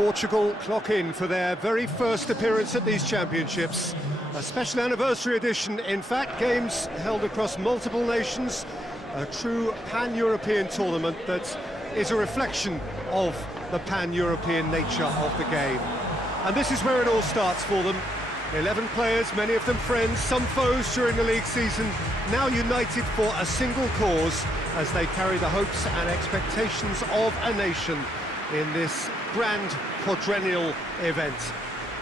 Portugal clock in for their very first appearance at these championships. A special anniversary edition, in fact, games held across multiple nations, a true pan-European tournament that is a reflection of the pan-European nature of the game. And this is where it all starts for them. 11 players, many of them friends, some foes during the league season, now united for a single cause as they carry the hopes and expectations of a nation in this grand quadrennial event.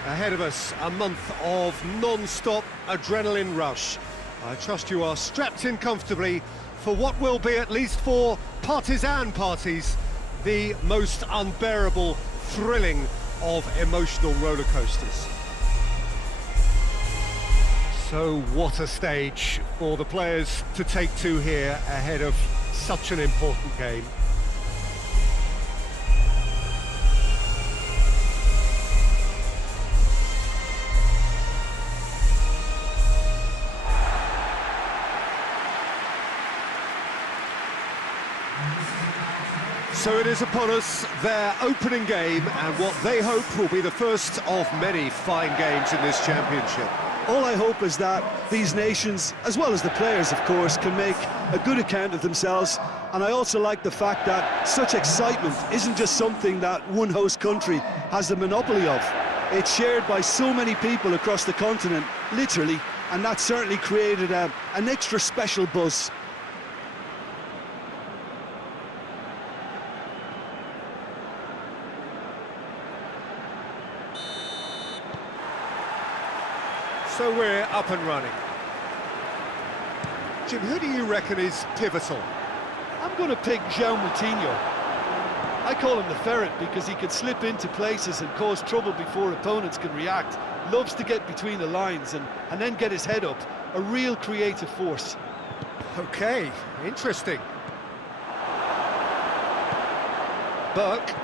Ahead of us, a month of non-stop adrenaline rush. I trust you are strapped in comfortably for what will be, at least for partisan parties, the most unbearable, thrilling of emotional roller coasters. So what a stage for the players to take to here ahead of such an important game. So it is upon us, their opening game, and what they hope will be the first of many fine games in this championship. All I hope is that these nations, as well as the players of course, can make a good account of themselves. And I also like the fact that such excitement isn't just something that one host country has the monopoly of. It's shared by so many people across the continent, literally, and that certainly created an extra special buzz. So we're up and running. Jim, who do you reckon is pivotal? I'm going to pick João Moutinho. I call him the ferret because he can slip into places and cause trouble before opponents can react. Loves to get between the lines and then get his head up. A real creative force. Okay, interesting. Burke.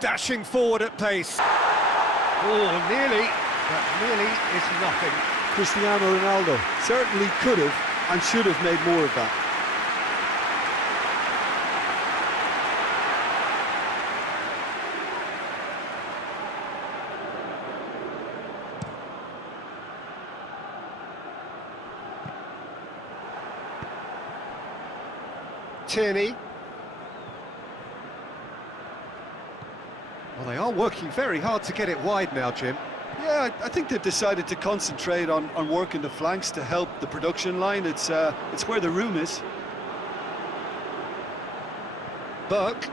Dashing forward at pace. Oh, nearly, but nearly is nothing. Cristiano Ronaldo certainly could have and should have made more of that. Tierney. Well, they are working very hard to get it wide now, Jim. Yeah, I think they've decided to concentrate on working the flanks to help the production line. It's where the room is. Burke.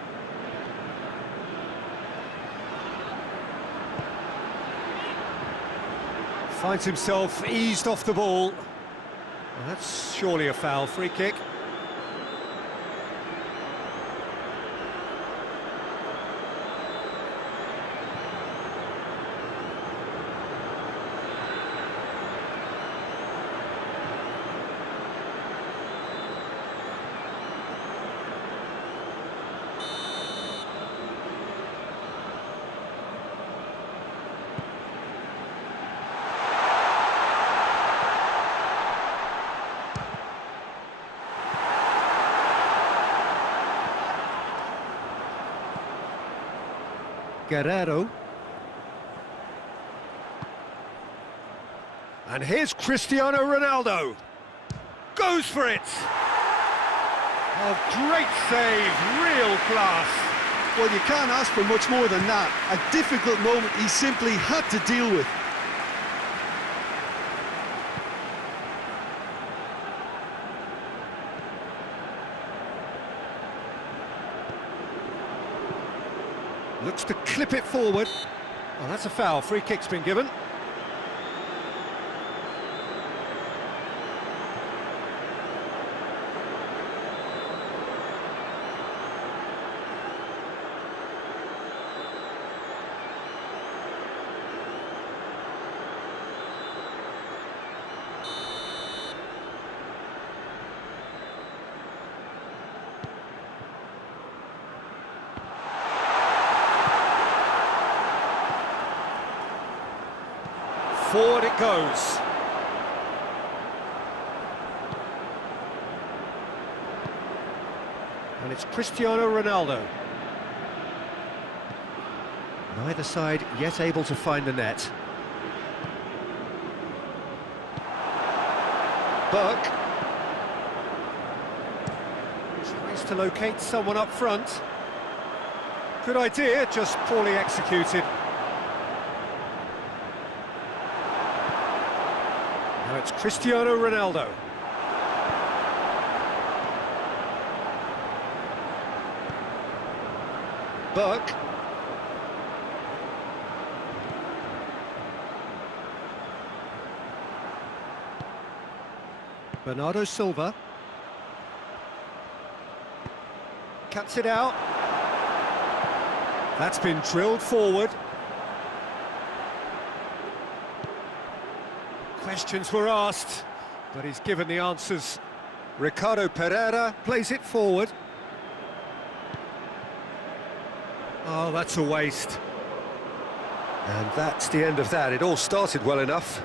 Finds himself eased off the ball. Well, that's surely a foul. Free kick. Guerrero. And here's Cristiano Ronaldo. Goes for it. Oh, great save, real class. Well, you can't ask for much more than that. A difficult moment he simply had to deal with. Looks to clip it forward. Oh, that's a foul. Free kick's been given. Forward it goes. And it's Cristiano Ronaldo. Neither side yet able to find the net. Burke tries to locate someone up front. Good idea, just poorly executed. Now it's Cristiano Ronaldo. Burke. Bernardo Silva. Cuts it out. That's been drilled forward. Questions were asked, but he's given the answers. Ricardo Pereira plays it forward. Oh, that's a waste. And that's the end of that. It all started well enough.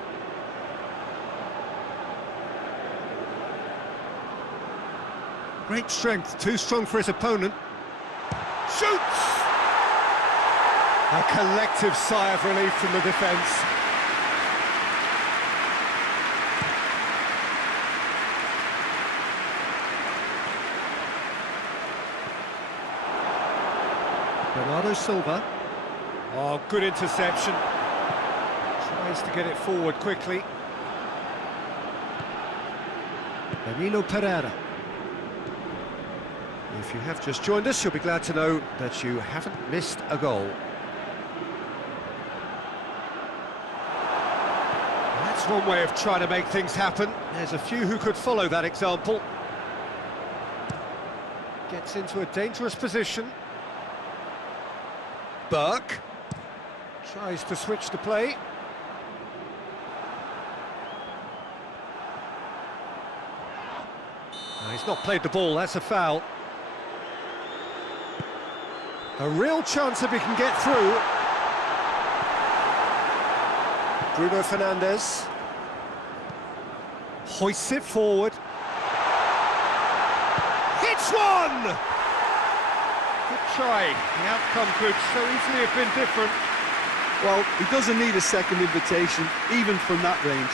Great strength, too strong for his opponent. Shoots! A collective sigh of relief from the defence. Bernardo Silva. Oh, good interception. Tries to get it forward quickly. Danilo Pereira. If you have just joined us, you'll be glad to know that you haven't missed a goal. That's one way of trying to make things happen. There's a few who could follow that example. Gets into a dangerous position. Burke tries to switch the play. No, he's not played the ball, that's a foul. A real chance if he can get through. Bruno Fernandes hoists it forward. Hits one! Good try. The outcome could so easily have been different. Well, he doesn't need a second invitation, even from that range.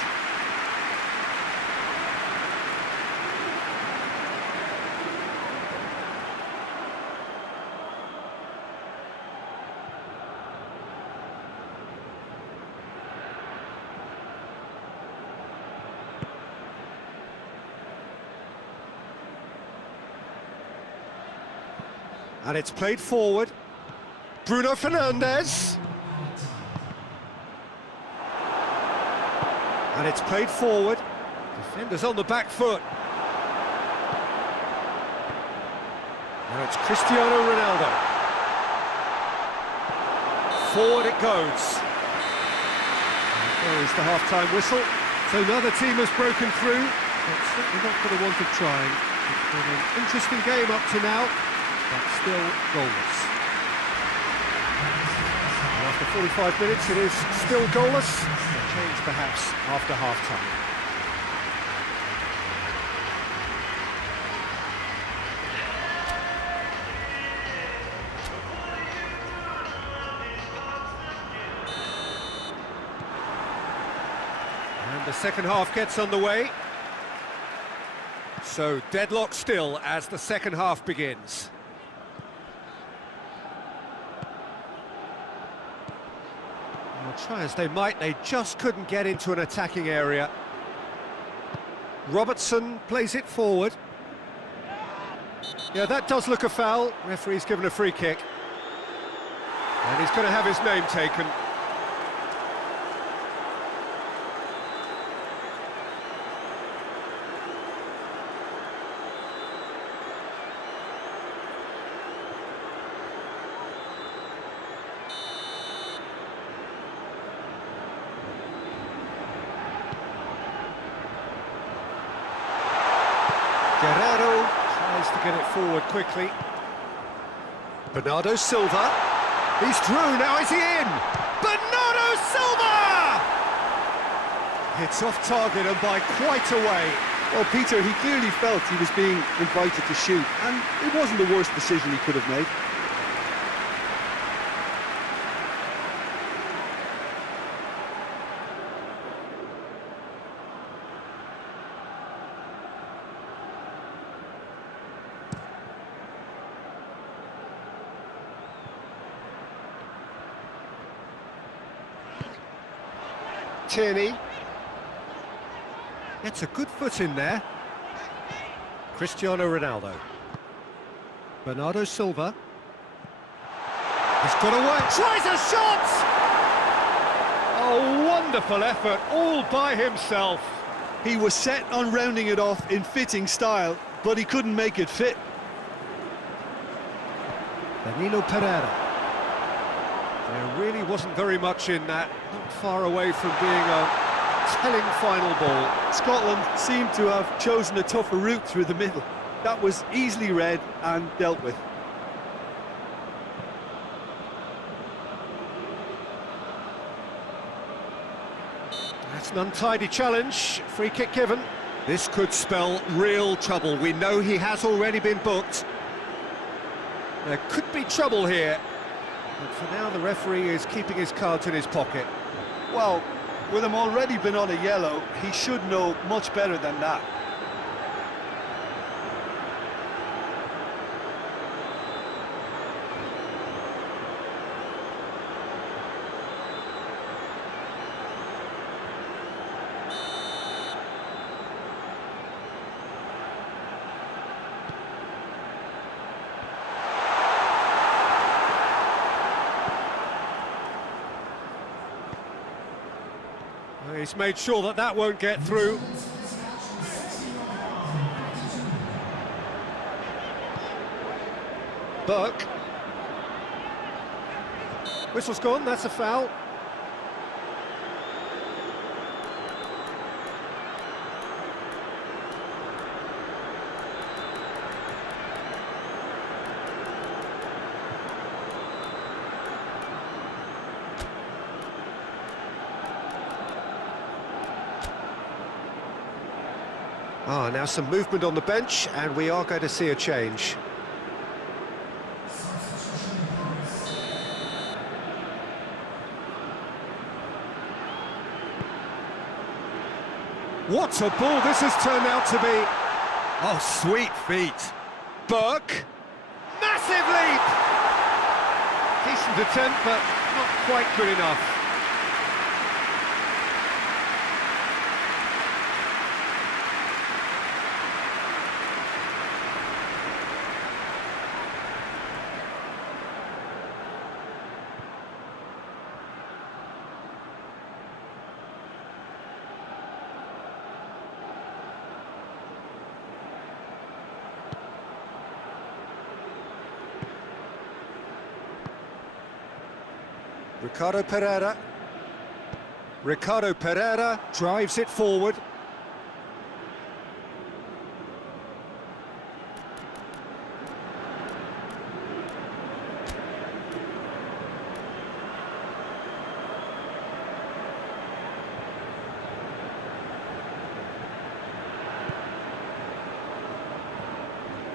And it's played forward. Bruno Fernandes. And it's played forward. Defenders on the back foot. Now it's Cristiano Ronaldo. Forward it goes. And there is the half-time whistle. So neither team has broken through, but certainly not for the want of trying. It's been an interesting game up to now, but still goalless. And after 45 minutes, it is still goalless. A change perhaps after half-time. And the second half gets underway. So deadlock still as the second half begins. Well, try as they might, they just couldn't get into an attacking area. Robertson plays it forward. Yeah, that does look a foul. Referee's given a free kick. And he's going to have his name taken. Guerrero tries to get it forward quickly. Bernardo Silva. He's through, now is he in? Bernardo Silva! It's off target and by quite a way. Well, Peter, he clearly felt he was being invited to shoot, and it wasn't the worst decision he could have made. Tierney gets a good foot in there. Cristiano Ronaldo. Bernardo Silva. He's got away. Tries a shot! A wonderful effort, all by himself. He was set on rounding it off in fitting style, but he couldn't make it fit. Danilo Pereira. There really wasn't very much in that, not far away from being a telling final ball. Scotland seemed to have chosen a tougher route through the middle. That was easily read and dealt with. That's an untidy challenge, free kick given. This could spell real trouble. We know he has already been booked. There could be trouble here. But for now, the referee is keeping his cards in his pocket. Well, with him already been on a yellow, he should know much better than that. He's made sure that that won't get through. Burke. Whistle's gone, that's a foul. Now some movement on the bench, and we are going to see a change. What a ball this has turned out to be. Oh, sweet feet. Burke. Massive leap! Decent attempt, but not quite good enough. Ricardo Pereira drives it forward.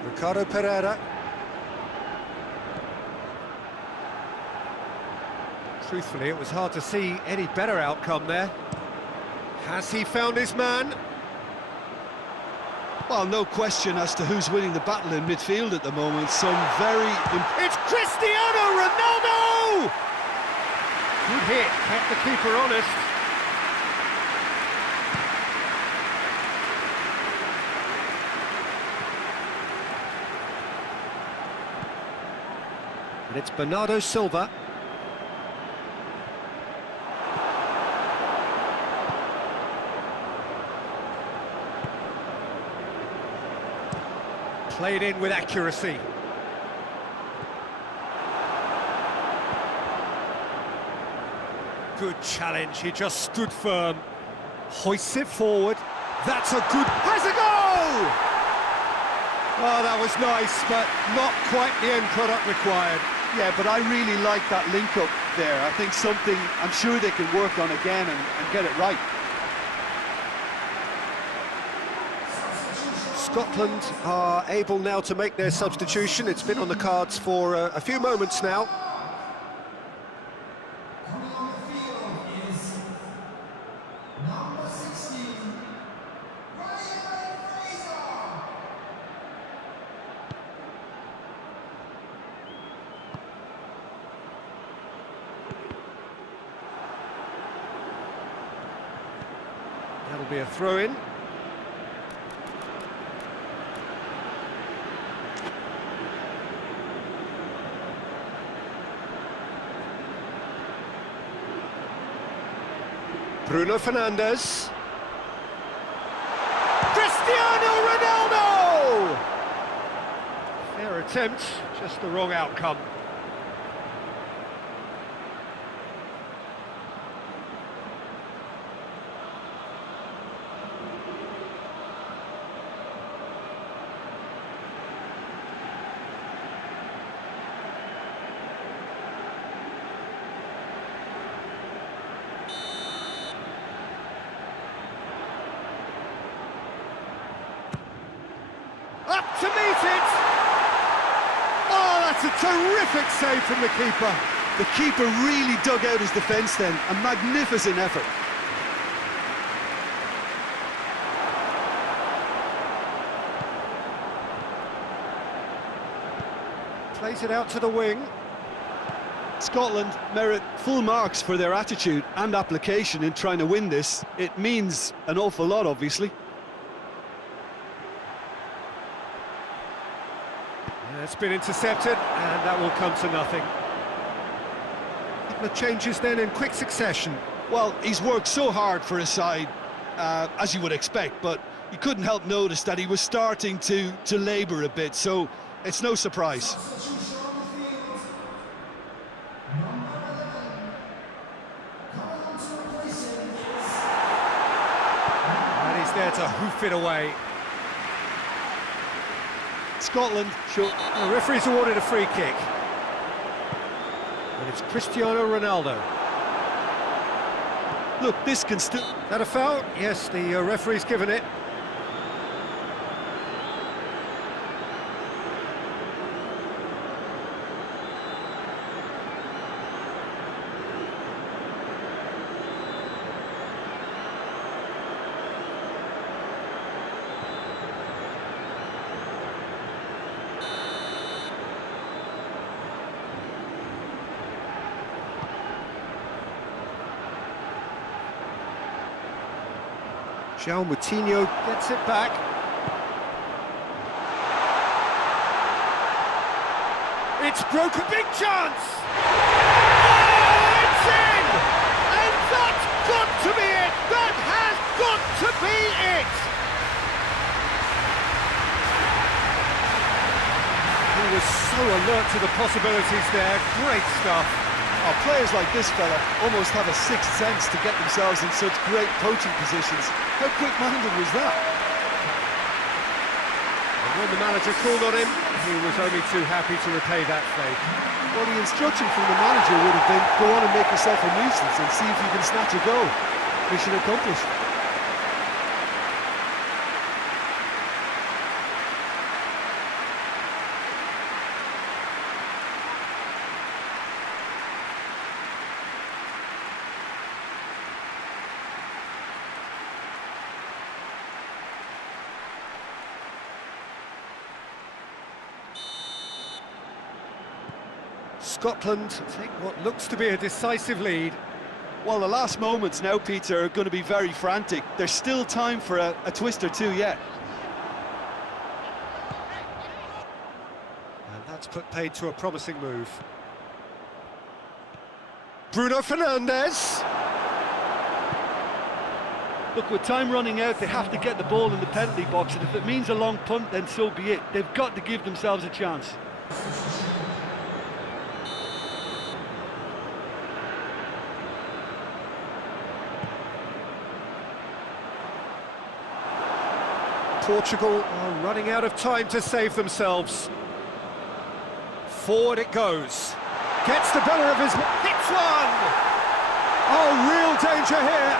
Ricardo Pereira. Truthfully, it was hard to see any better outcome there. Has he found his man? Well, no question as to who's winning the battle in midfield at the moment. Some very... It's Cristiano Ronaldo! Good hit, kept the keeper honest. And it's Bernardo Silva. Played in with accuracy. Good challenge, he just stood firm. Hoists it forward. That's a good... Has a goal! Oh, that was nice, but not quite the end product required. Yeah, but I really like that link-up there. I think something I'm sure they can work on again and get it right. Scotland are able now to make their substitution. It's been on the cards for a few moments now. That'll be a throw-in. Bruno Fernandes. Cristiano Ronaldo! Fair attempt, just the wrong outcome. Up to meet it! Oh, that's a terrific save from the keeper. The keeper really dug out his defence then, a magnificent effort. Plays it out to the wing. Scotland merit full marks for their attitude and application in trying to win this. It means an awful lot, obviously. It's been intercepted, and that will come to nothing. A couple of changes then in quick succession. Well, he's worked so hard for his side, as you would expect, but you couldn't help notice that he was starting to labour a bit, so it's no surprise. And he's there to hoof it away. Scotland, sure. The referee's awarded a free kick. And it's Cristiano Ronaldo. Look, this can still... Is that a foul? Yes, the referee's given it. João Moutinho gets it back. It's broken, big chance! Oh, it's in! And that's got to be it! That has got to be it! He was so alert to the possibilities there. Great stuff. Oh, players like this fella almost have a sixth sense to get themselves in such great coaching positions. How quick-minded was that? And when the manager called on him, he was only too happy to repay that faith. Well, the instruction from the manager would have been, go on and make yourself a nuisance and see if you can snatch a goal. Mission accomplished. Scotland take what looks to be a decisive lead. Well, the last moments now, Peter, are going to be very frantic. There's still time for a twist or two yet. And that's put paid to a promising move. Bruno Fernandes. Look, with time running out, they have to get the ball in the penalty box, and if it means a long punt, then so be it. They've got to give themselves a chance. Portugal are running out of time to save themselves. Forward it goes. Gets the better of his... Hits one! Oh, real danger here.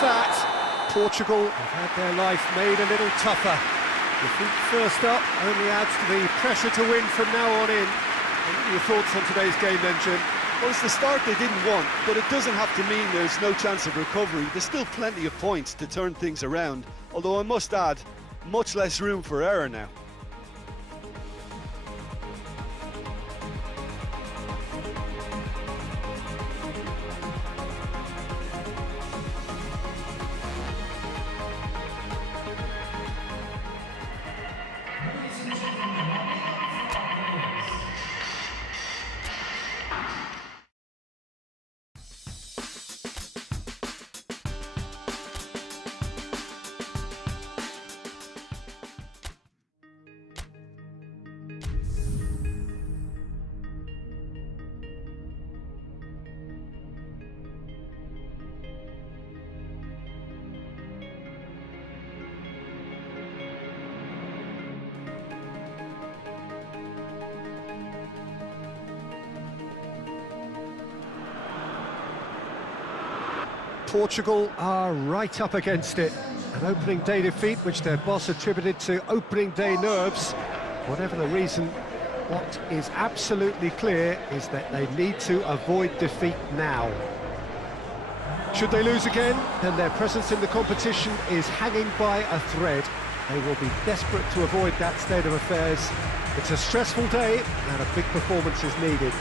that. Portugal have had their life made a little tougher. Defeat first up only adds to the pressure to win from now on in. And what are your thoughts on today's game then, Jim? Well, it's the start they didn't want, but it doesn't have to mean there's no chance of recovery. There's still plenty of points to turn things around, although I must add, much less room for error now. Portugal are right up against it. An opening day defeat which their boss attributed to opening day nerves. Whatever the reason, what is absolutely clear is that they need to avoid defeat now. Should they lose again, then their presence in the competition is hanging by a thread. They will be desperate to avoid that state of affairs. It's a stressful day and a big performance is needed.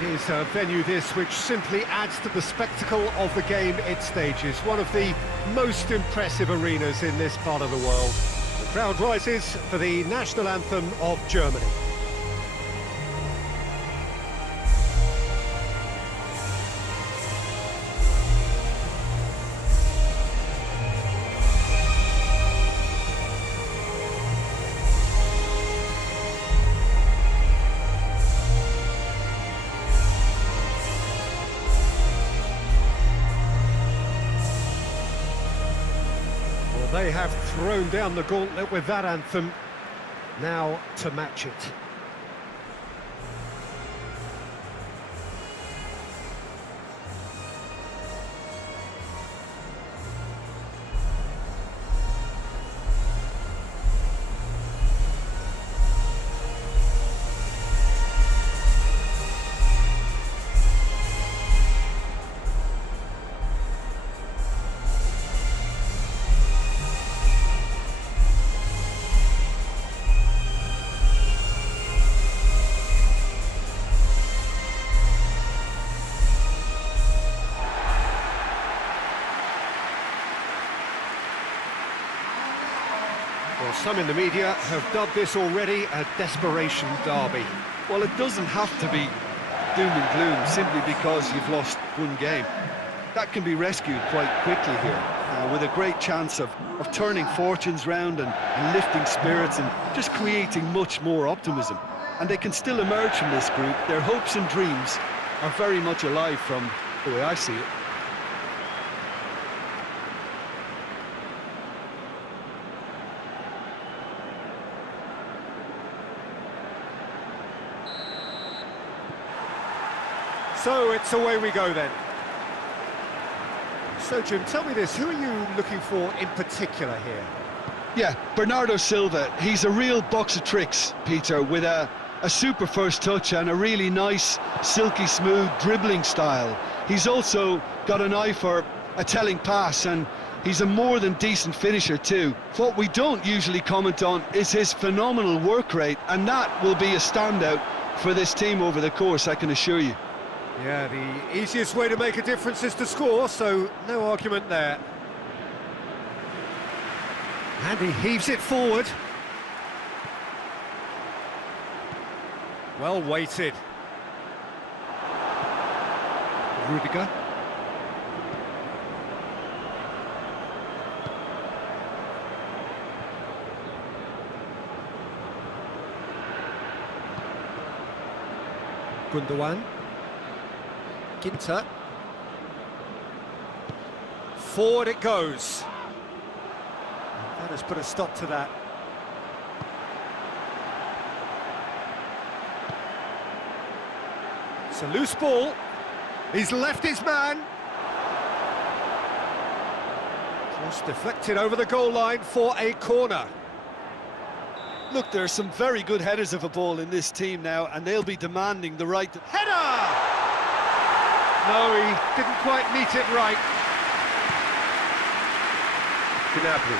It is a venue this which simply adds to the spectacle of the game it stages. One of the most impressive arenas in this part of the world. The crowd rises for the national anthem of Germany. They have thrown down the gauntlet with that anthem, now to match it. Well, some in the media have dubbed this already a desperation derby. Well, it doesn't have to be doom and gloom simply because you've lost one game. That can be rescued quite quickly here, with a great chance of turning fortunes round and lifting spirits and just creating much more optimism. And they can still emerge from this group. Their hopes and dreams are very much alive from the way I see it. So it's away we go then. So Jim, tell me this, who are you looking for in particular here? Yeah, Bernardo Silva. He's a real box of tricks, Peter, with a super first touch and a really nice, silky smooth dribbling style. He's also got an eye for a telling pass, and he's a more than decent finisher too. What we don't usually comment on is his phenomenal work rate, and that will be a standout for this team over the course, I can assure you. Yeah, the easiest way to make a difference is to score, so no argument there. And he heaves it forward. Well weighted. Rudiger. Gundogan. Ginter. Forward it goes. That has put a stop to that. It's a loose ball. He's left his man. Cross deflected over the goal line for a corner. Look, there are some very good headers of a ball in this team now, and they'll be demanding the right... Header! No, he didn't quite meet it right. Gnabry.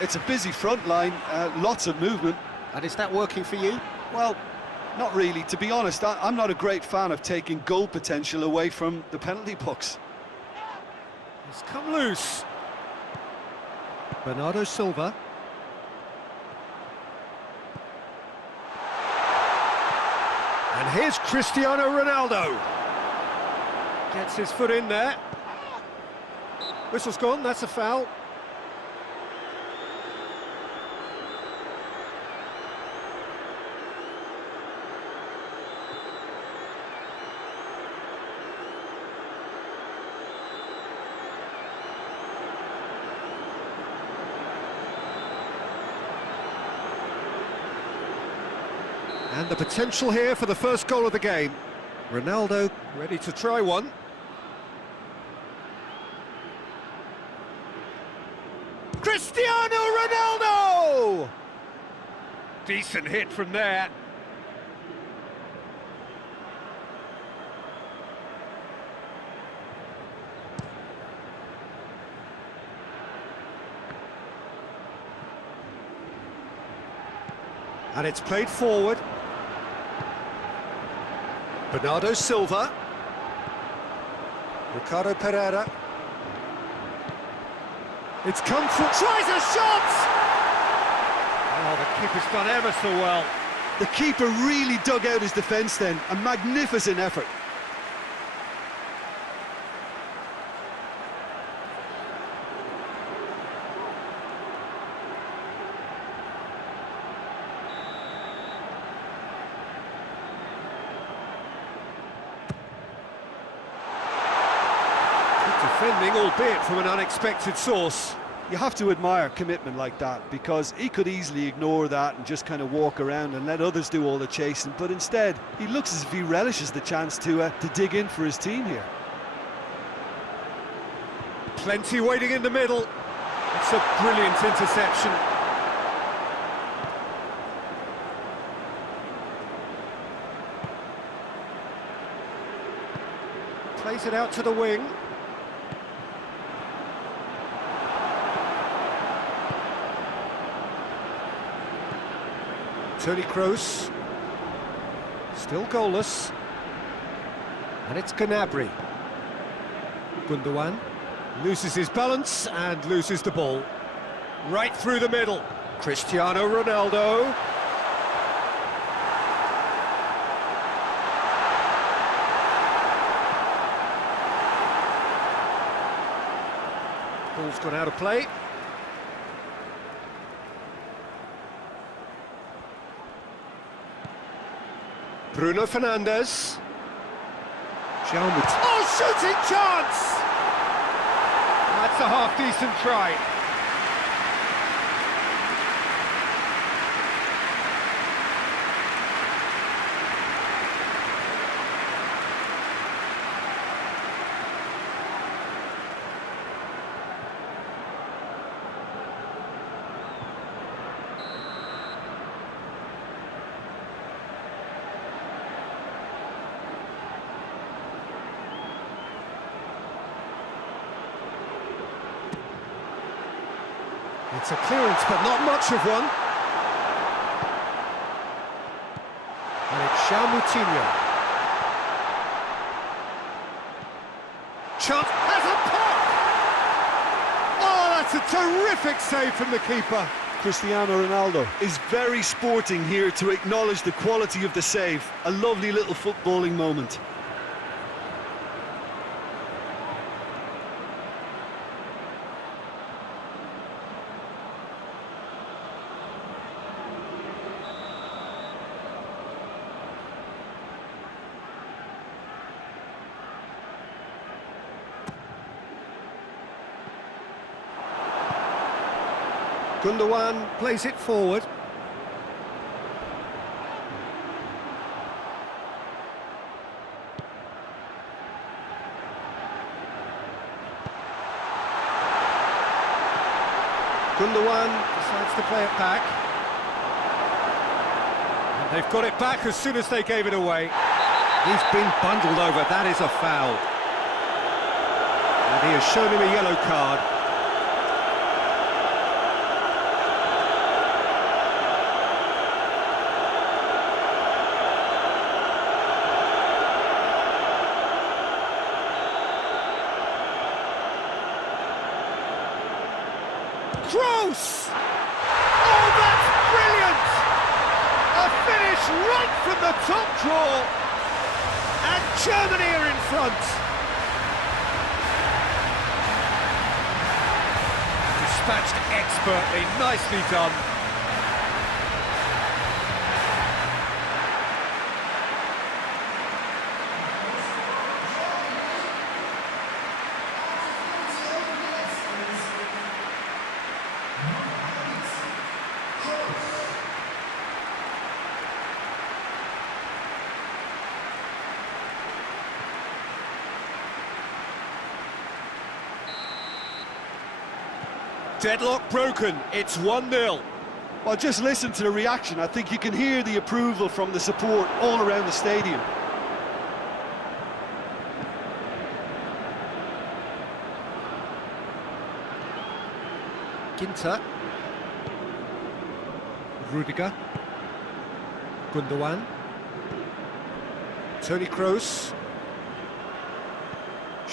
It's a busy front line, lots of movement. And is that working for you? Well, not really. To be honest, I'm not a great fan of taking goal potential away from the penalty box. It's come loose. Bernardo Silva. And here's Cristiano Ronaldo. Gets his foot in there. Whistle's gone, that's a foul. And the potential here for the first goal of the game. Ronaldo ready to try one. Cristiano Ronaldo! Decent hit from there. And it's played forward. Bernardo Silva. Ricardo Pereira. It's come from... Tries a shot! Oh, the keeper's done ever so well. The keeper really dug out his defence then. A magnificent effort. Defending, albeit from an unexpected source. You have to admire commitment like that, because he could easily ignore that and just kind of walk around and let others do all the chasing, but instead he looks as if he relishes the chance to dig in for his team here. Plenty waiting in the middle. It's a brilliant interception. Plays it out to the wing. Toni Kroos, still goalless, and it's Gnabry. Gundogan loses his balance and loses the ball. Right through the middle, Cristiano Ronaldo. Ball's gone out of play. Bruno Fernandes. Oh, shooting chance! That's a half-decent try. It's a clearance, but not much of one. And it's Moutinho. Chance has a pop! Oh, that's a terrific save from the keeper. Cristiano Ronaldo is very sporting here to acknowledge the quality of the save. A lovely little footballing moment. Gundogan plays it forward. Gundogan decides to play it back. And they've got it back as soon as they gave it away. He's been bundled over, that is a foul. And he has shown him a yellow card. Gross! Oh, that's brilliant! A finish right from the top draw. And Germany are in front. Dispatched expertly, nicely done. Deadlock broken, it's 1-0. Well, just listen to the reaction. I think you can hear the approval from the support all around the stadium. Ginter. Rudiger. Gundogan. Toni Kroos.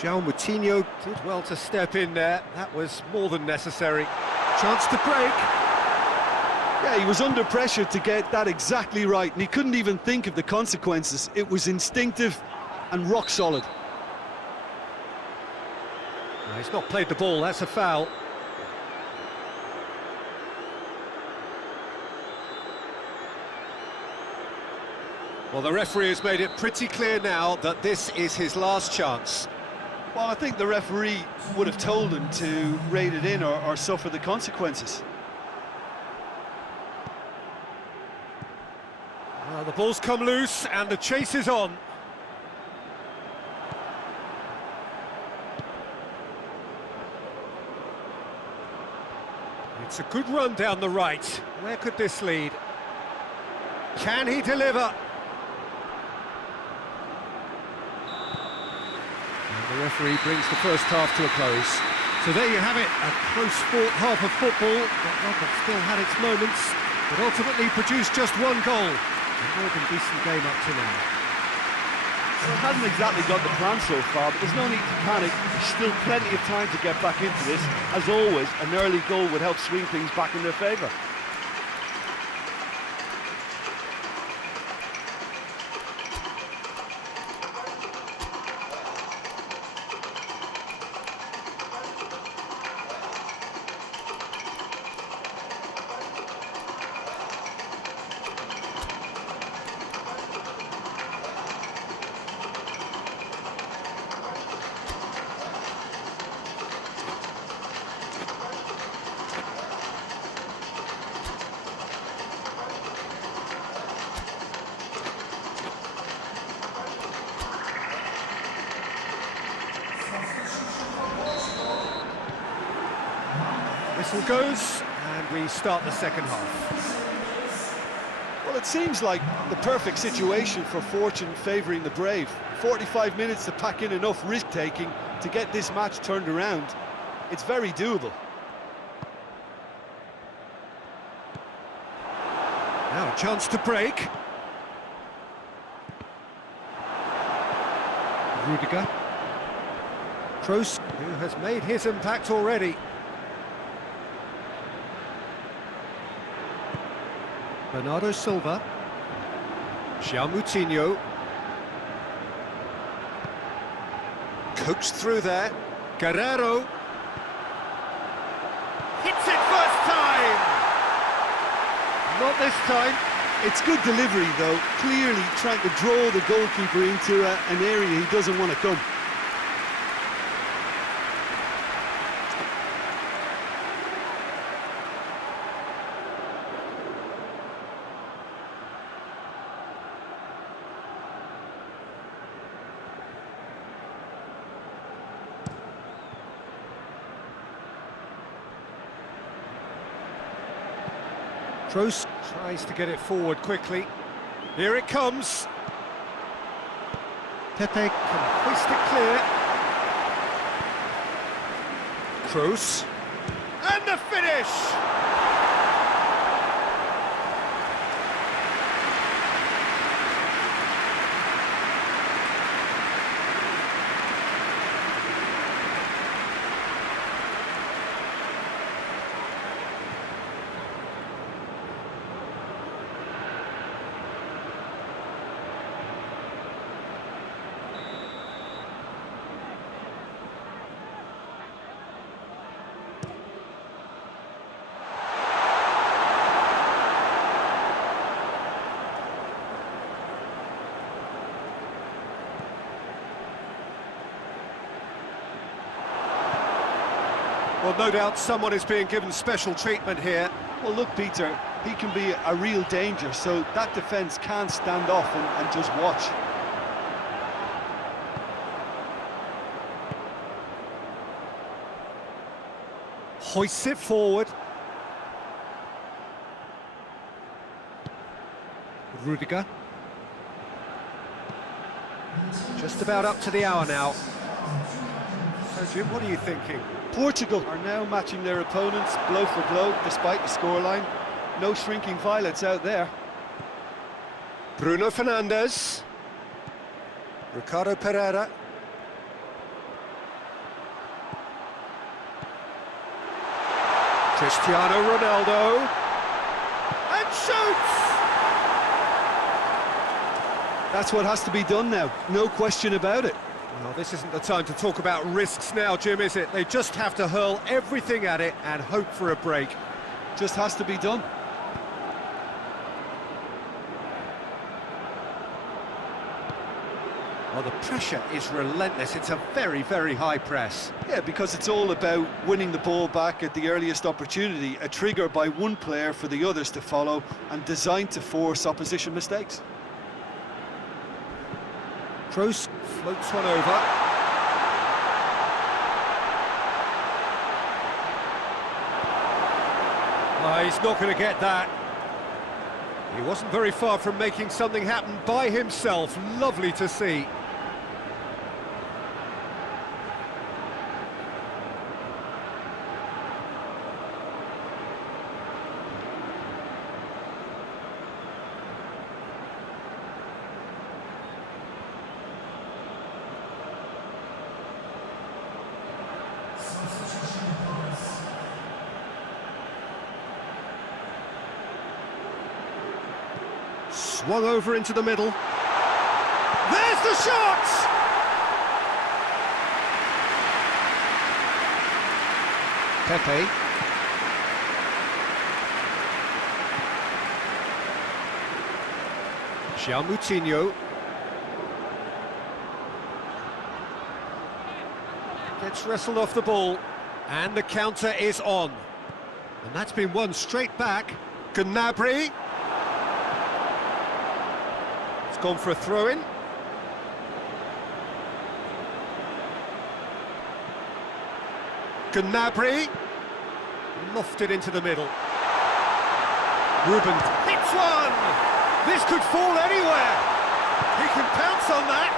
Moutinho did well to step in there. That was more than necessary. Chance to break. Yeah, he was under pressure to get that exactly right, and he couldn't even think of the consequences. It was instinctive and rock solid. No, he's not played the ball, that's a foul. Well, the referee has made it pretty clear now that this is his last chance. Well, I think the referee would have told him to rein it in or suffer the consequences. Well, the ball's come loose and the chase is on. It's a good run down the right. Where could this lead? Can he deliver? The referee brings the first half to a close. So there you have it, a close-fought half of football, but one that still had its moments, but ultimately produced just one goal. A more than decent game up to now. Well, it hasn't exactly got the plan so far, but there's no need to panic. There's still plenty of time to get back into this. As always, an early goal would help swing things back in their favour. Whistle goes, and we start the second half. Well, it seems like the perfect situation for fortune favouring the brave. 45 minutes to pack in enough risk-taking to get this match turned around. It's very doable. Now a chance to break. Rudiger. Kroos, who has made his impact already. Bernardo Silva. Moutinho. Coaxed through there. Guerrero. Hits it first time! Not this time. It's good delivery, though, clearly trying to draw the goalkeeper into an area he doesn't want to come. Kroos tries to get it forward quickly. Here it comes. Pepe can hoist it clear. Kroos. And the finish! Well, no doubt someone is being given special treatment here. Well, look, Peter, he can be a real danger, so that defence can't stand off and just watch. Hoists it forward. Rudiger. Just about up to the hour now. So, Jim, what are you thinking? Portugal are now matching their opponents blow for blow, despite the scoreline. No shrinking violets out there. Bruno Fernandes. Ricardo Pereira. Cristiano Ronaldo. And shoots! That's what has to be done now, no question about it. Well, this isn't the time to talk about risks now, Jim, is it? They just have to hurl everything at it and hope for a break. Just has to be done. Well, the pressure is relentless. It's a very, very high press. Yeah, because it's all about winning the ball back at the earliest opportunity, a trigger by one player for the others to follow and designed to force opposition mistakes. Kroos floats one over. He's not going to get that. He wasn't very far from making something happen by himself. Lovely to see. Swung over into the middle. There's the shot! Pepe. Moutinho. Gets wrestled off the ball. And the counter is on. And that's been won straight back. Gnabry. Gone for a throw-in. Gnabry lofted into the middle. Ruben hits one. This could fall anywhere. He can pounce on that.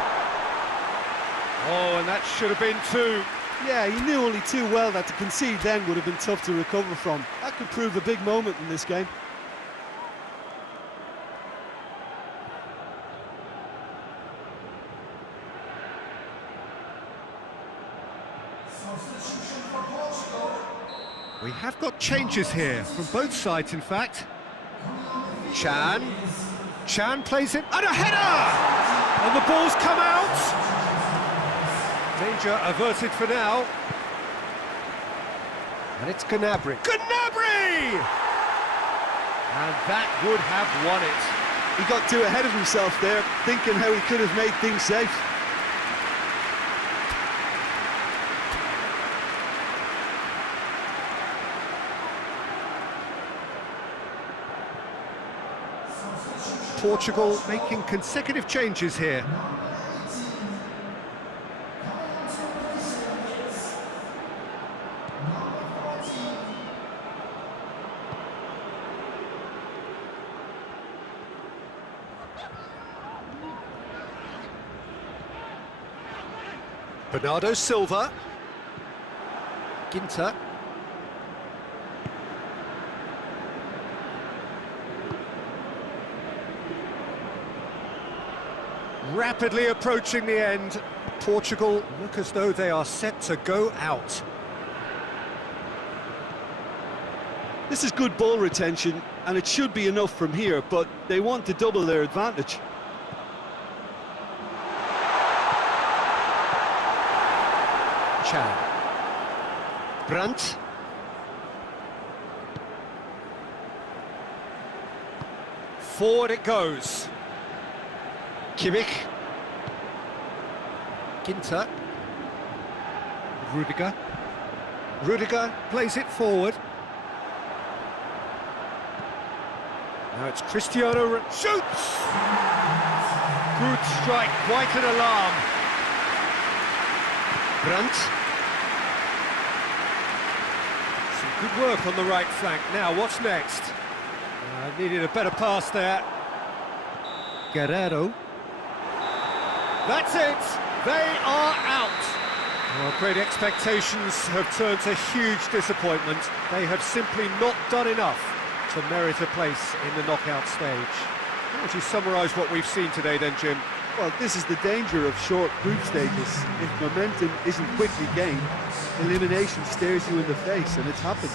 Oh, and that should have been two. Yeah, he knew only too well that to concede then would have been tough to recover from. That could prove a big moment in this game. We have got changes here, from both sides in fact. Chan plays it, and a header! And the ball's come out! Danger averted for now. And it's Gnabry. Gnabry! And that would have won it. He got too ahead of himself there, thinking how he could have made things safe. Portugal making consecutive changes here. Bernardo Silva. Ginter. Rapidly approaching the end. Portugal look as though they are set to go out. This is good ball retention, and it should be enough from here, but they want to double their advantage. Chan. Brandt. Forward it goes. Kimmich. Ginter. Rudiger. Rudiger plays it forward. Now it's Cristiano. Shoots! Good strike, quite an alarm. Brandt. Some good work on the right flank. Now, what's next? Needed a better pass there. Guerrero. That's it! They are out! Well, great expectations have turned to huge disappointment. They have simply not done enough to merit a place in the knockout stage. How would you summarise what we've seen today then, Jim? Well, this is the danger of short group stages. If momentum isn't quickly gained, elimination stares you in the face, and it's happened.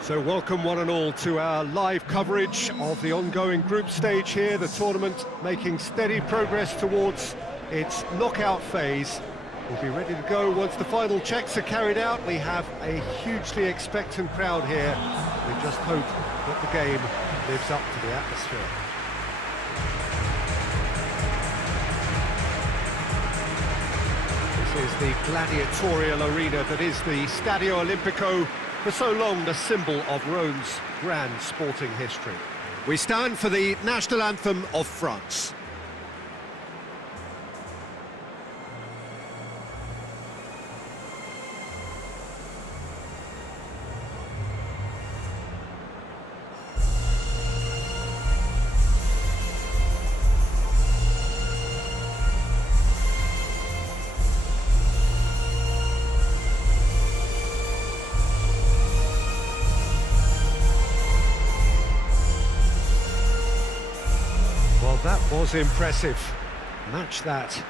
So welcome one and all to our live coverage of the ongoing group stage here, the tournament making steady progress towards its knockout phase. We'll be ready to go once the final checks are carried out. We have a hugely expectant crowd here. We just hope that the game lives up to the atmosphere. This is the gladiatorial arena that is the Stadio Olimpico, for so long the symbol of Rome's grand sporting history. We stand for the national anthem of France. That was impressive. Match that.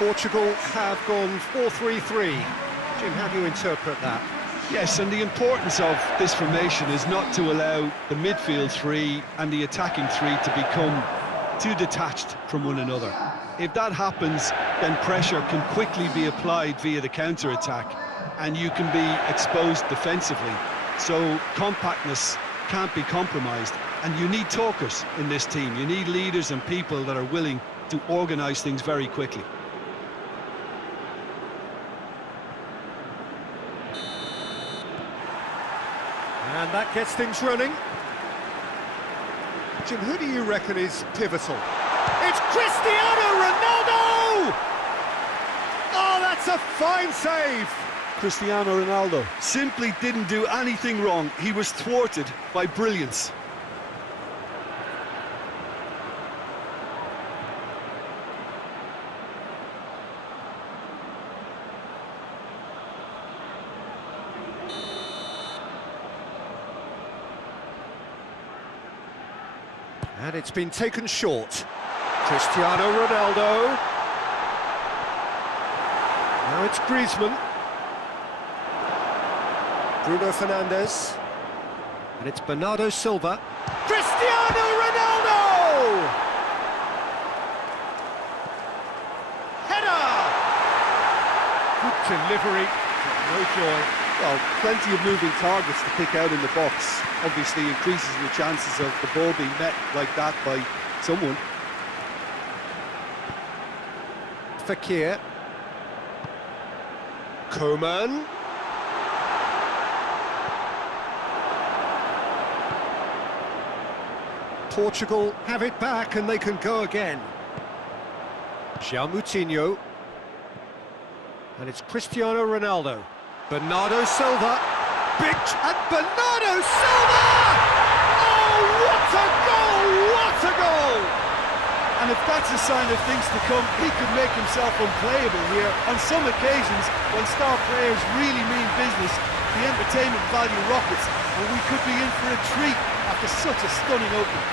Portugal have gone 4-3-3. Jim, how do you interpret that? Yes, and the importance of this formation is not to allow the midfield three and the attacking three to become too detached from one another. If that happens, then pressure can quickly be applied via the counter-attack, and you can be exposed defensively. So compactness can't be compromised, and you need talkers in this team. You need leaders and people that are willing to organise things very quickly. And that gets things running. Jim, who do you reckon is pivotal? It's Cristiano Ronaldo! Oh, that's a fine save! Cristiano Ronaldo simply didn't do anything wrong. He was thwarted by brilliance. And it's been taken short. Cristiano Ronaldo. Now it's Griezmann. Bruno Fernandes. And it's Bernardo Silva. Cristiano Ronaldo! Header! Good delivery, but no joy. Well, plenty of moving targets to pick out in the box. Obviously increases the chances of the ball being met like that by someone. Fekir. Coman. Portugal have it back and they can go again. João Moutinho. And it's Cristiano Ronaldo. Bernardo Silva. Big and Bernardo Silva! Oh, what a goal! What a goal! And if that's a sign of things to come, he could make himself unplayable here. On some occasions, when star players really mean business, the entertainment value rockets, and we could be in for a treat after such a stunning opening.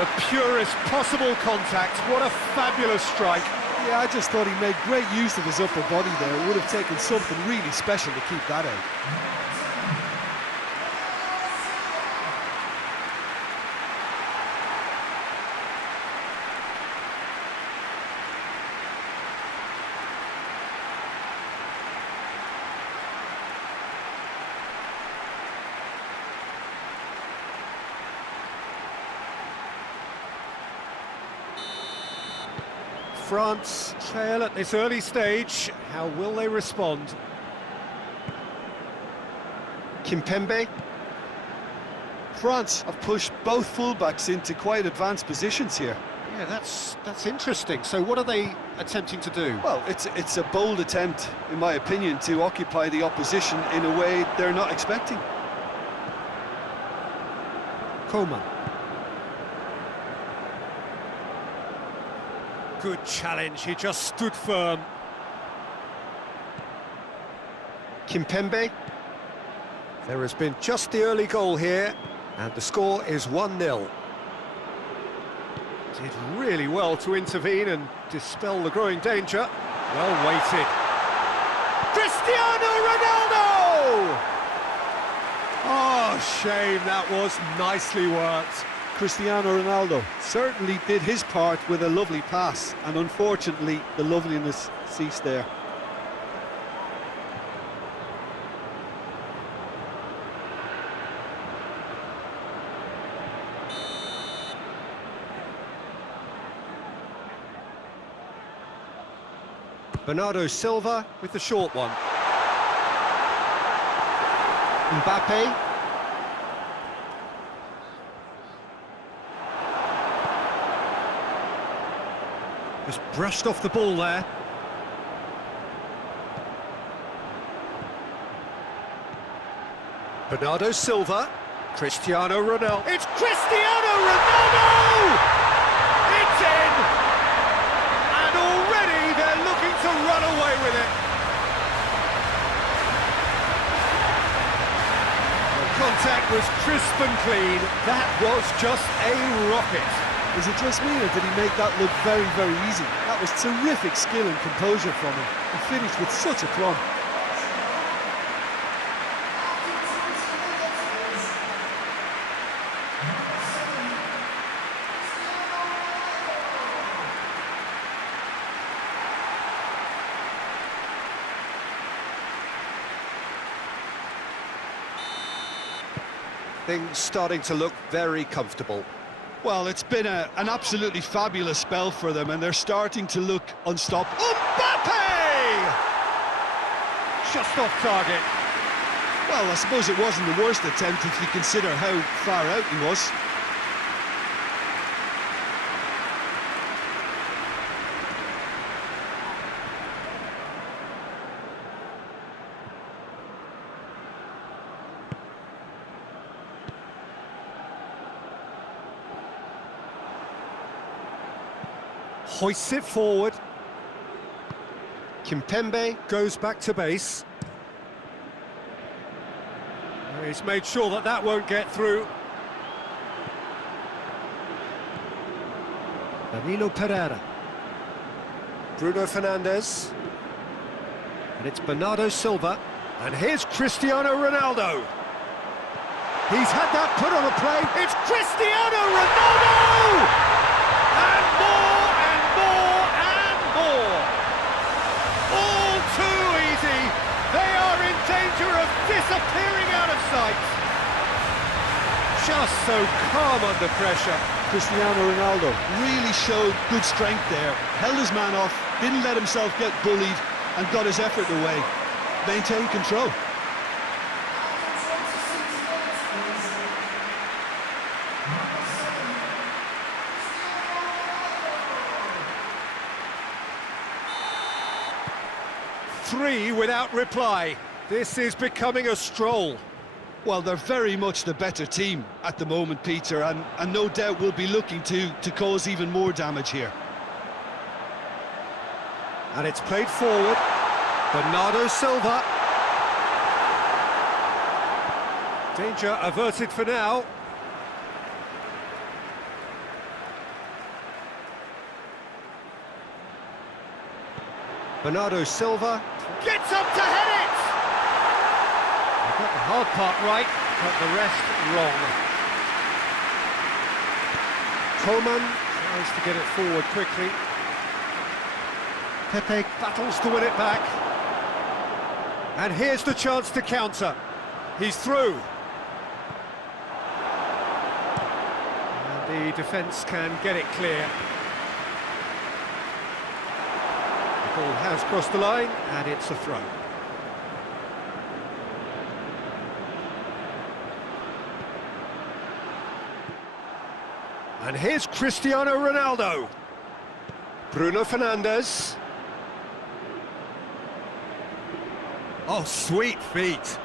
The purest possible contact. What a fabulous strike. Yeah, I just thought he made great use of his upper body there. It would have taken something really special to keep that out. France trail at this early stage. How will they respond? Kimpembe. France have pushed both fullbacks into quite advanced positions here. Yeah, that's interesting. So what are they attempting to do? Well, it's a bold attempt, in my opinion, to occupy the opposition in a way they're not expecting. Coman. Good challenge, he just stood firm. Kimpembe. There has been just the early goal here, and the score is 1-0. Did really well to intervene and dispel the growing danger. Well weighted. Cristiano Ronaldo! Oh, shame, that was nicely worked. Cristiano Ronaldo certainly did his part with a lovely pass, and unfortunately the loveliness ceased there. Bernardo Silva with the short one. Mbappe. Just brushed off the ball there. Bernardo Silva. Cristiano Ronaldo. It's Cristiano Ronaldo! It's in! And already they're looking to run away with it. The contact was crisp and clean. That was just a rocket. Is it just me, or did he make that look very, very easy? That was terrific skill and composure from him. He finished with such aplomb. Things starting to look very comfortable. Well, it's been an absolutely fabulous spell for them, and they're starting to look unstoppable. Mbappe! Just off target. Well, I suppose it wasn't the worst attempt if you consider how far out he was. Hoists it forward. Kimpembe goes back to base. He's made sure that that won't get through. Danilo Pereira. Bruno Fernandes. And it's Bernardo Silva. And here's Cristiano Ronaldo. He's had that put on a play. It's Cristiano Ronaldo! And more and more and more. All too easy. They are in danger of disappearing out of sight. Just so calm under pressure. Cristiano Ronaldo really showed good strength there. Held his man off, didn't let himself get bullied, and got his effort away. Maintained control. Three without reply. This is becoming a stroll. Well, they're very much the better team at the moment, Peter, and no doubt will be looking to cause even more damage here. And it's played forward. Bernardo Silva. Danger averted for now. Bernardo Silva gets up to head it! They got the hard part right, but the rest wrong. Coleman tries to get it forward quickly. Pepe battles to win it back. And here's the chance to counter. He's through. And the defence can get it clear. The ball has crossed the line, and it's a throw. And here's Cristiano Ronaldo. Bruno Fernandes. Oh, sweet feet.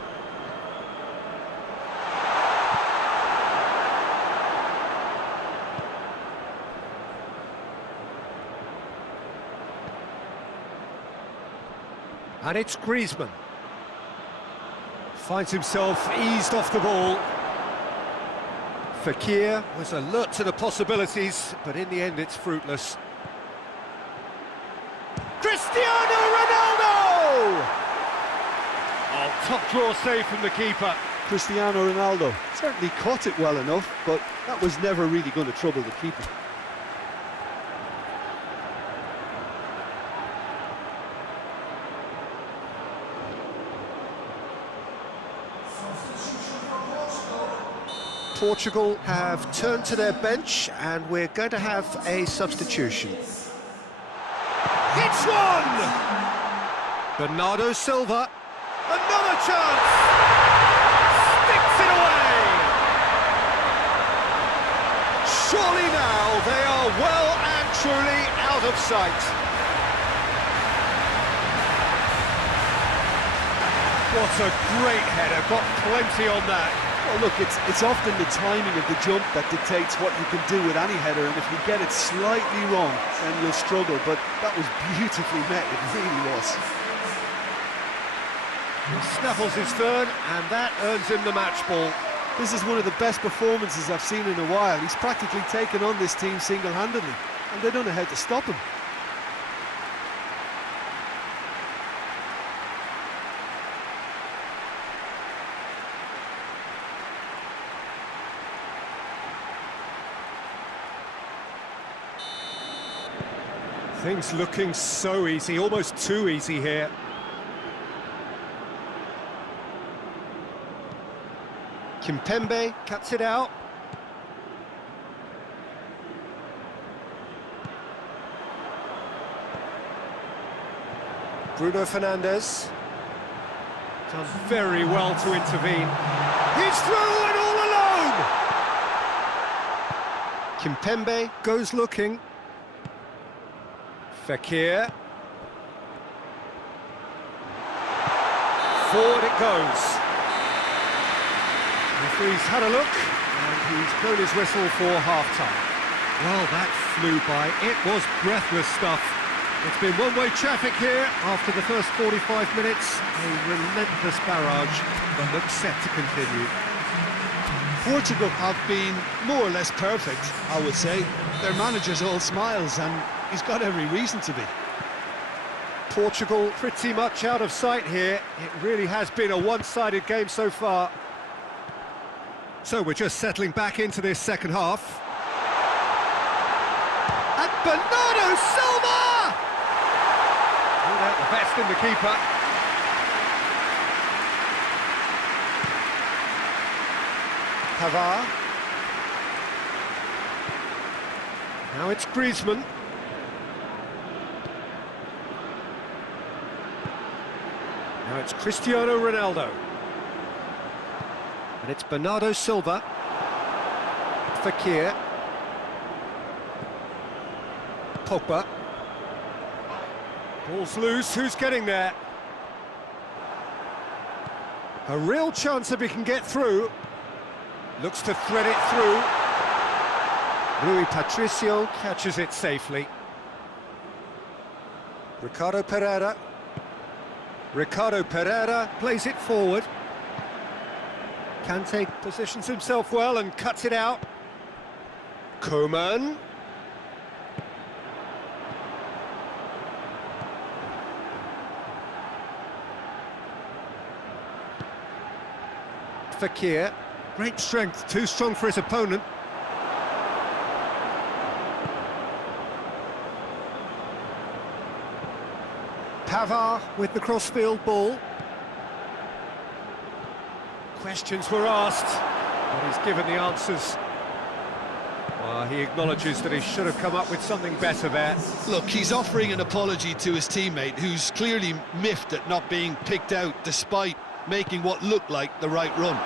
And it's Griezmann. Finds himself eased off the ball. Fekir was alert to the possibilities, but in the end it's fruitless. Cristiano Ronaldo! Oh, top draw save from the keeper. Cristiano Ronaldo certainly caught it well enough, but that was never really going to trouble the keeper. Portugal have turned to their bench, and we're going to have a substitution. It's one! Bernardo Silva. Another chance! Sticks it away! Surely now they are well and truly out of sight. What a great header, got plenty on that. Well, look, it's often the timing of the jump that dictates what you can do with any header, and if you get it slightly wrong, then you'll struggle, but that was beautifully met, it really was. He snaffles his third, and that earns him the match ball. This is one of the best performances I've seen in a while. He's practically taken on this team single-handedly, and they don't know how to stop him. Things looking so easy, almost too easy here. Kimpembe cuts it out. Bruno Fernandes. Done very well to intervene. He's through and all alone! Kimpembe goes looking. Fekir. Forward it goes. Referee's had a look, and he's blown his whistle for half-time. Well, that flew by. It was breathless stuff. It's been one-way traffic here after the first 45 minutes. A relentless barrage that looks set to continue. Portugal have been more or less perfect, I would say. Their manager's all smiles, and he's got every reason to be. Portugal pretty much out of sight here. It really has been a one-sided game so far. So we're just settling back into this second half. And Bernardo Silva! Pulled out the best in the keeper. Pavard. Now it's Griezmann. Now it's Cristiano Ronaldo. And it's Bernardo Silva. Fekir. Pogba. Ball's loose, who's getting there? A real chance if he can get through. Looks to thread it through. Rui Patricio catches it safely. Ricardo Pereira. Ricardo Pereira plays it forward. Kante positions himself well and cuts it out. Koeman. Fekir. Great strength, too strong for his opponent. Pavard with the crossfield ball. Questions were asked, but he's given the answers. Well, he acknowledges that he should have come up with something better there. Look, he's offering an apology to his teammate, who's clearly miffed at not being picked out despite making what looked like the right run.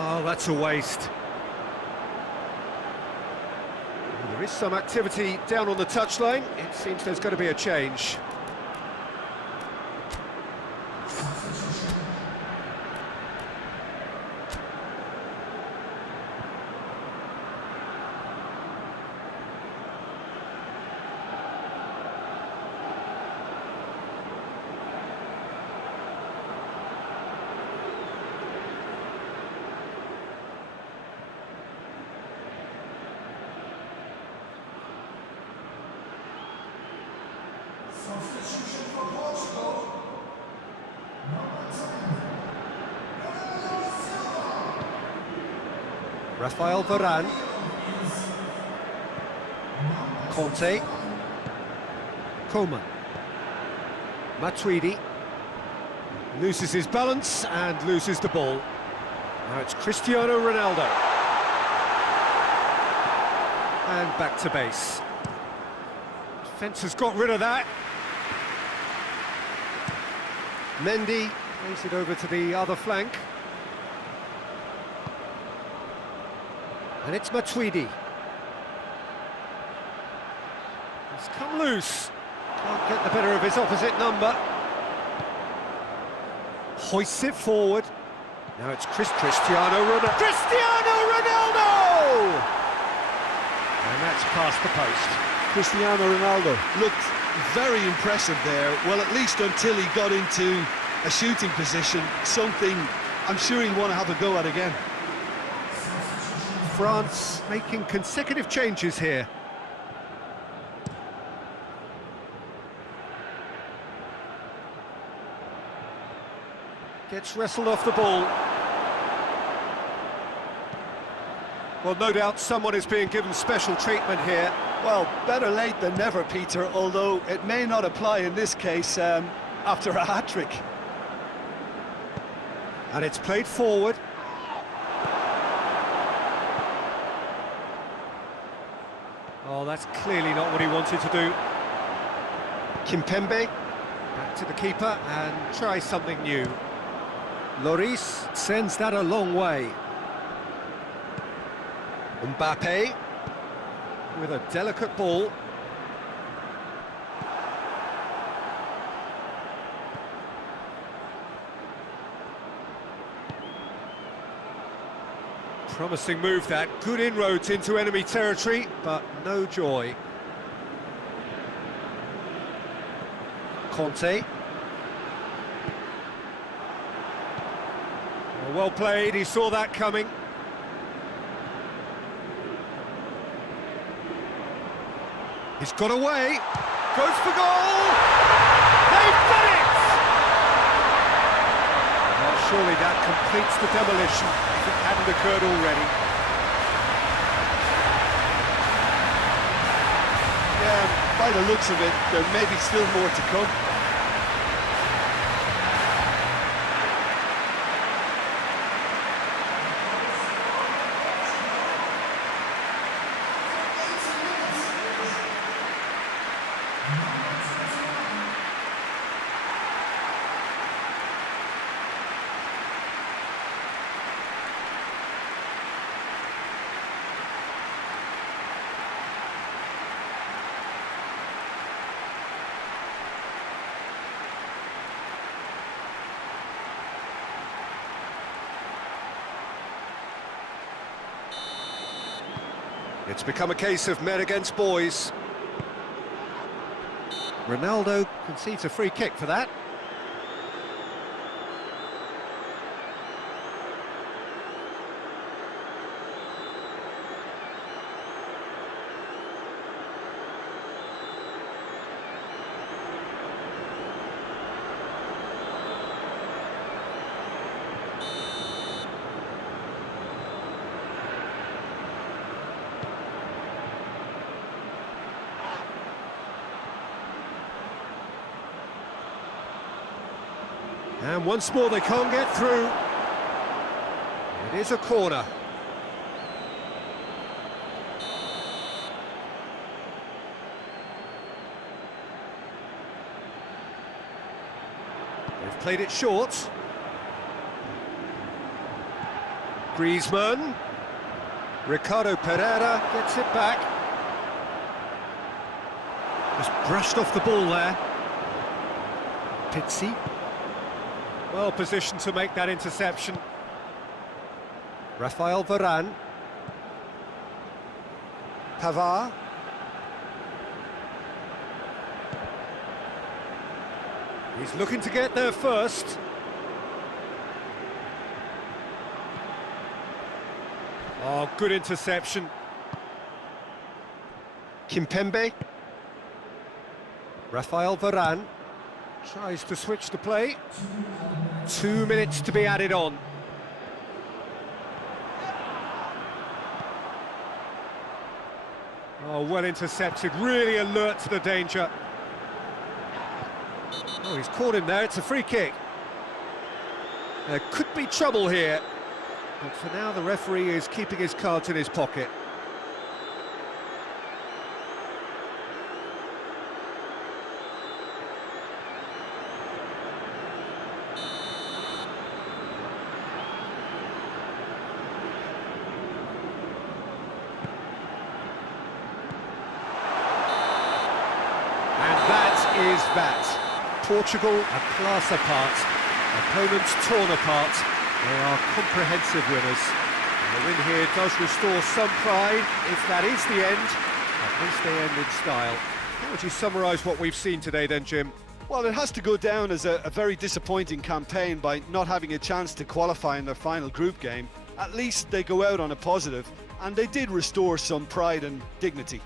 Oh, that's a waste. There is some activity down on the touchline. It seems there's going to be a change. Rafael Varane. Conte. Koeman. Matuidi. Loses his balance and loses the ball. Now it's Cristiano Ronaldo. And back to base. Defence has got rid of that. Mendy plays it over to the other flank. And it's Matuidi. He's come loose. Can't get the better of his opposite number. Hoists it forward. Now it's Cristiano Ronaldo. Cristiano Ronaldo! And that's past the post. Cristiano Ronaldo looked very impressive there, well, at least until he got into a shooting position, something I'm sure he'll want to have a go at again. France making consecutive changes here. Gets wrestled off the ball. Well, no doubt someone is being given special treatment here. Well, better late than never, Peter, although it may not apply in this case after a hat-trick. And it's played forward. Oh, that's clearly not what he wanted to do. Kimpembe, back to the keeper and try something new. Lloris sends that a long way. Mbappe with a delicate ball. Promising move that, good inroads into enemy territory, but no joy. Well played, he saw that coming. He's got away, goes for goal! They've done it! Well, surely that completes the demolition if it hadn't occurred already. Yeah, by the looks of it, there may be still more to come. It's become a case of men against boys. Ronaldo concedes a free kick for that. And once more they can't get through. It is a corner. They've played it short. Griezmann. Ricardo Pereira gets it back. Just brushed off the ball there. Pizzi. Well positioned to make that interception. Rafael Varane. Pavard. He's looking to get there first. Oh, good interception. Kimpembe. Rafael Varane. Tries to switch the play. 2 minutes to be added on. Oh, well intercepted, really alert to the danger. Oh, he's caught him there, it's a free kick. There could be trouble here, but for now the referee is keeping his cards in his pocket. Is that Portugal a class apart, opponents torn apart, they are comprehensive winners. And the win here does restore some pride. If that is the end, at least they end in style. How would you summarise what we've seen today then, Jim? Well, it has to go down as a very disappointing campaign by not having a chance to qualify in their final group game. At least they go out on a positive, and they did restore some pride and dignity.